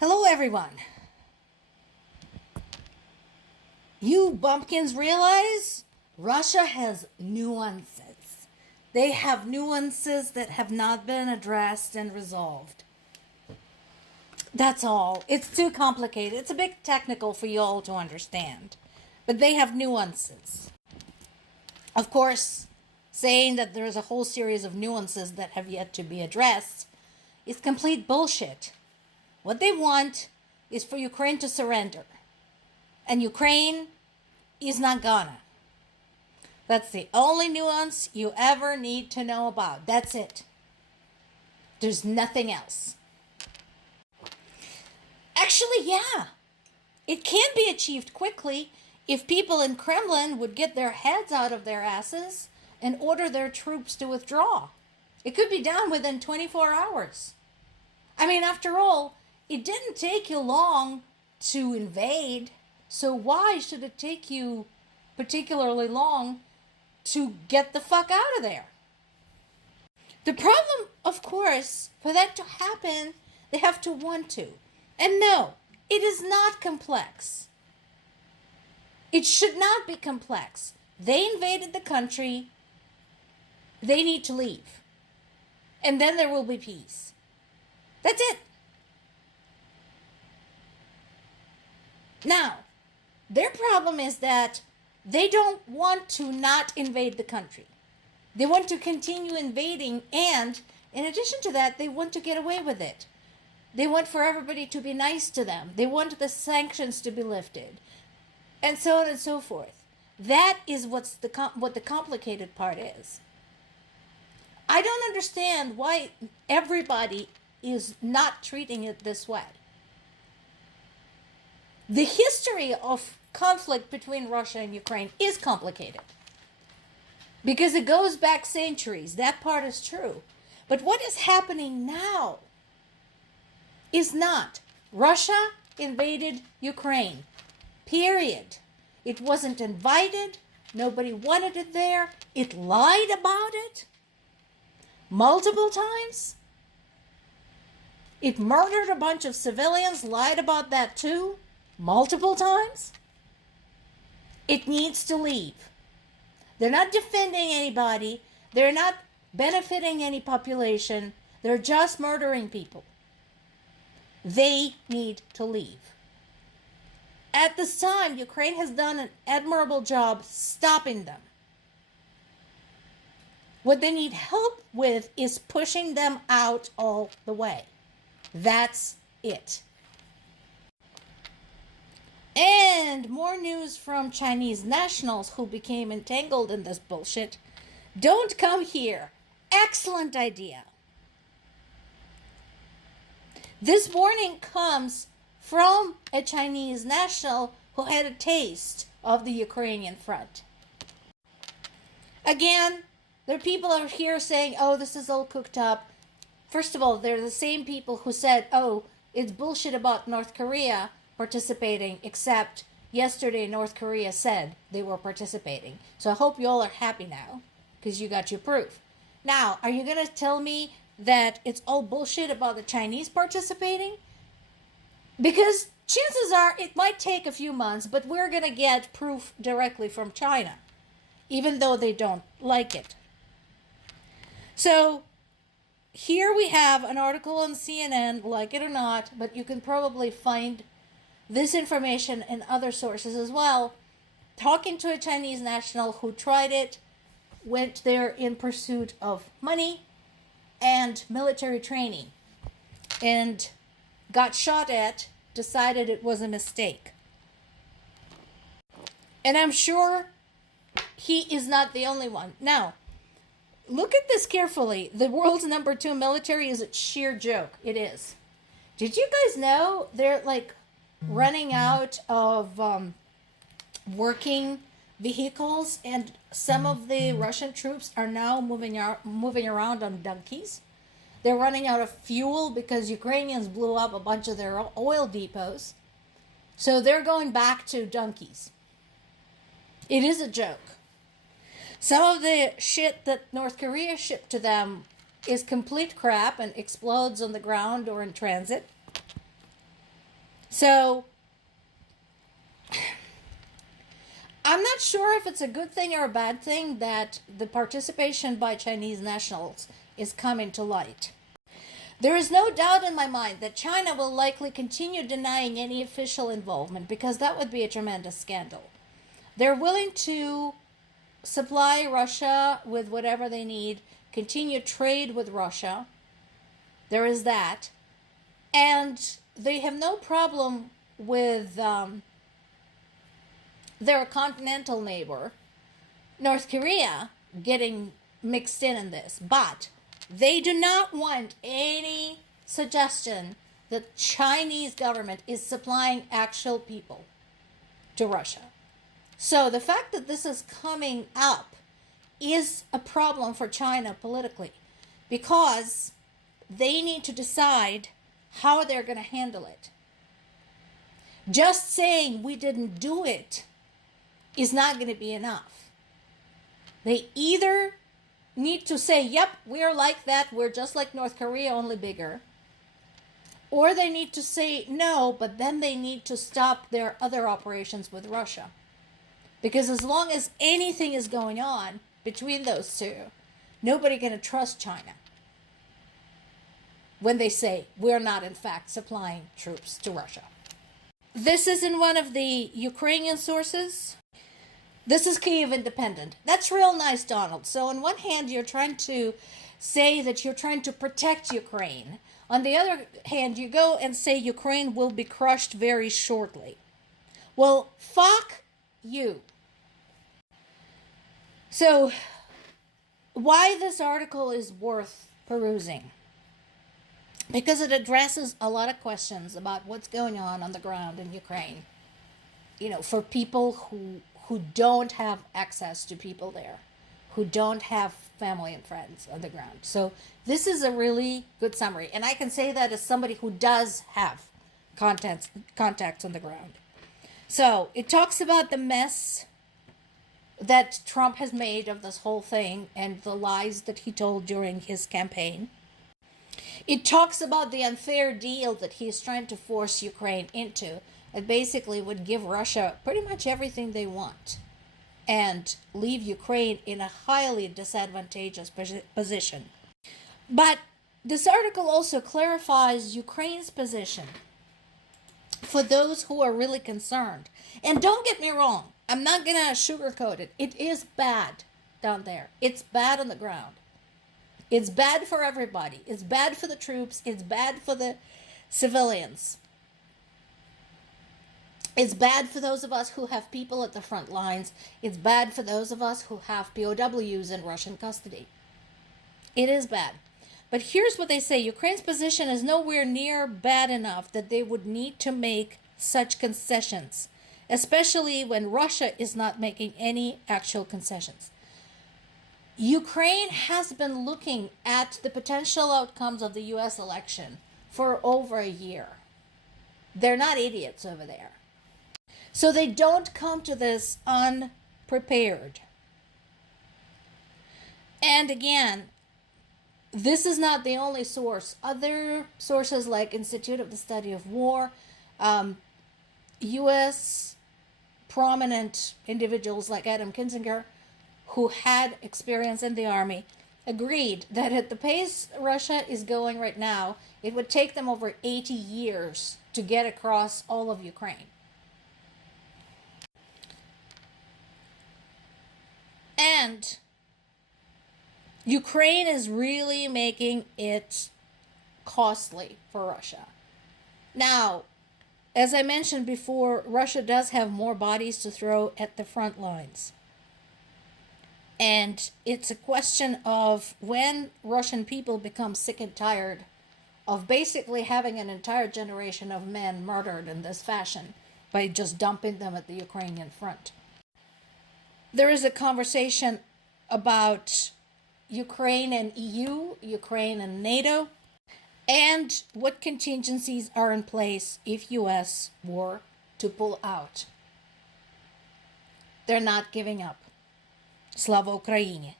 Hello, everyone. You bumpkins realize Russia has nuances. They have nuances that have not been addressed and resolved. That's all. It's too complicated. It's a bit technical for you all to understand. But they have nuances. Of course, saying that there's a whole series of nuances that have yet to be addressed is complete bullshit. What they want is for Ukraine to surrender. And Ukraine is not gonna. That's the only nuance you ever need to know about. That's it. There's nothing else. Actually, yeah. It can be achieved quickly if people in Kremlin would get their heads out of their asses and order their troops to withdraw. It could be done within 24 hours. I mean, after all, it didn't take you long to invade, so why should it take you particularly long to get the fuck out of there? The problem, of course, for that to happen, they have to want to. And no, it is not complex. It should not be complex. They invaded the country. They need to leave. And then there will be peace. That's it. Now, their problem is that they don't want to not invade the country. They want to continue invading, and in addition to that, they want to get away with it. They want for everybody to be nice to them. They want the sanctions to be lifted, and so on and so forth. That is what the complicated part is. I don't understand why everybody is not treating it this way. The history of conflict between Russia and Ukraine is complicated because it goes back centuries. That part is true. But what is happening now is not. Russia invaded Ukraine. Period. It wasn't invited. Nobody wanted it there. It lied about it multiple times. It murdered a bunch of civilians, lied about that too, multiple times. It needs to leave. They're not defending anybody. They're not benefiting any population. They're just murdering people. They need to leave. At this time, Ukraine has done an admirable job stopping them. What they need help with is pushing them out all the way. That's it. And more news from Chinese nationals who became entangled in this bullshit. Don't come here. Excellent idea. This warning comes from a Chinese national who had a taste of the Ukrainian front. Again, there are people out here saying, oh, this is all cooked up. First of all, they're the same people who said, oh, it's bullshit about North Korea participating, except yesterday North Korea said they were participating. So I hope you all are happy now because you got your proof. Now, are you going to tell me that it's all bullshit about the Chinese participating? Because chances are it might take a few months, but we're going to get proof directly from China, even though they don't like it. So here we have an article on CNN, like it or not, but you can probably find this information in other sources as well, talking to a Chinese national who tried it, went there in pursuit of money and military training, and got shot at, decided it was a mistake. And I'm sure he is not the only one. Now, look at this carefully. The world's number 2 military is a sheer joke. It is. Did you guys know they're like running out of working vehicles, and some of the Russian troops are now moving around on donkeys? They're running out of fuel because Ukrainians blew up a bunch of their oil depots. So they're going back to donkeys. It is a joke. Some of the shit that North Korea shipped to them is complete crap and explodes on the ground or in transit. So I'm not sure if it's a good thing or a bad thing that the participation by Chinese nationals is coming to light. There is no doubt in my mind that China will likely continue denying any official involvement because that would be a tremendous scandal. They're willing to supply Russia with whatever they need, continue trade with Russia. There is that. And they have no problem with their continental neighbor, North Korea, getting mixed in this. But they do not want any suggestion that Chinese government is supplying actual people to Russia. So the fact that this is coming up is a problem for China politically because they need to decide how they're going to handle it. Just saying we didn't do it is not going to be enough. They either need to say, yep, we're like that, we're just like North Korea, only bigger. Or they need to say no, but then they need to stop their other operations with Russia. Because as long as anything is going on between those two, nobody's going to trust China when they say we're not in fact supplying troops to Russia. This is in one of the Ukrainian sources. This is Kyiv Independent. That's real nice, Donald. So on one hand, you're trying to say that you're trying to protect Ukraine. On the other hand, you go and say Ukraine will be crushed very shortly. Well, fuck you. So, why this article is worth perusing? Because it addresses a lot of questions about what's going on the ground in Ukraine. You know, for people who don't have access to people there, who don't have family and friends on the ground. So this is a really good summary. And I can say that as somebody who does have contacts on the ground. So it talks about the mess that Trump has made of this whole thing and the lies that he told during his campaign. It talks about the unfair deal that he's trying to force Ukraine into. It basically would give Russia pretty much everything they want and leave Ukraine in a highly disadvantageous position. But this article also clarifies Ukraine's position for those who are really concerned. And don't get me wrong, I'm not going to sugarcoat it. It is bad down there. It's bad on the ground. It's bad for everybody. It's bad for the troops. It's bad for the civilians. It's bad for those of us who have people at the front lines. It's bad for those of us who have POWs in Russian custody. It is bad. But here's what they say. Ukraine's position is nowhere near bad enough that they would need to make such concessions, especially when Russia is not making any actual concessions. Ukraine has been looking at the potential outcomes of the U.S. election for over a year. They're not idiots over there. So they don't come to this unprepared. And again, this is not the only source. Other sources like Institute of the Study of War, U.S. prominent individuals like Adam Kinzinger, who had experience in the army, agreed that at the pace Russia is going right now, it would take them over 80 years to get across all of Ukraine. And Ukraine is really making it costly for Russia. Now, as I mentioned before, Russia does have more bodies to throw at the front lines. And it's a question of when Russian people become sick and tired of basically having an entire generation of men murdered in this fashion by just dumping them at the Ukrainian front. There is a conversation about Ukraine and EU, Ukraine and NATO, and what contingencies are in place if US were to pull out. They're not giving up. Слава Україні!